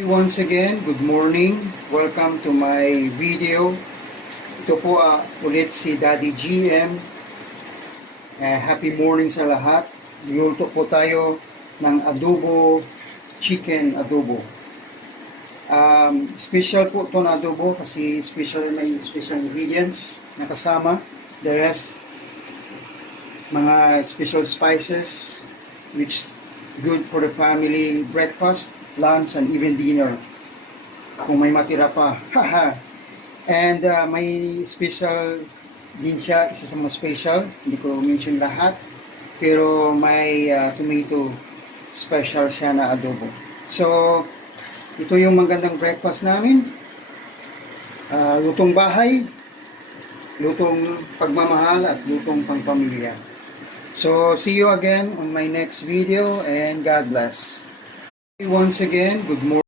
Once again, good morning. Welcome to my video. Ito po ulit si Daddy GM. Happy morning sa lahat. Luluto po tayo ng adobo, chicken adobo. Special po ito na adobo kasi may special ingredients na kasama. The rest, mga special spices which good for the family breakfast, lunch, and even dinner kung may matira pa. And may special din siya, isa sa mga special, hindi ko mention lahat, pero may tomato special siya na adobo. So ito yung magandang breakfast namin, lutong bahay, lutong pagmamahal, at lutong pangpamilya. So see you again on my next video, and God bless. Once again, good morning.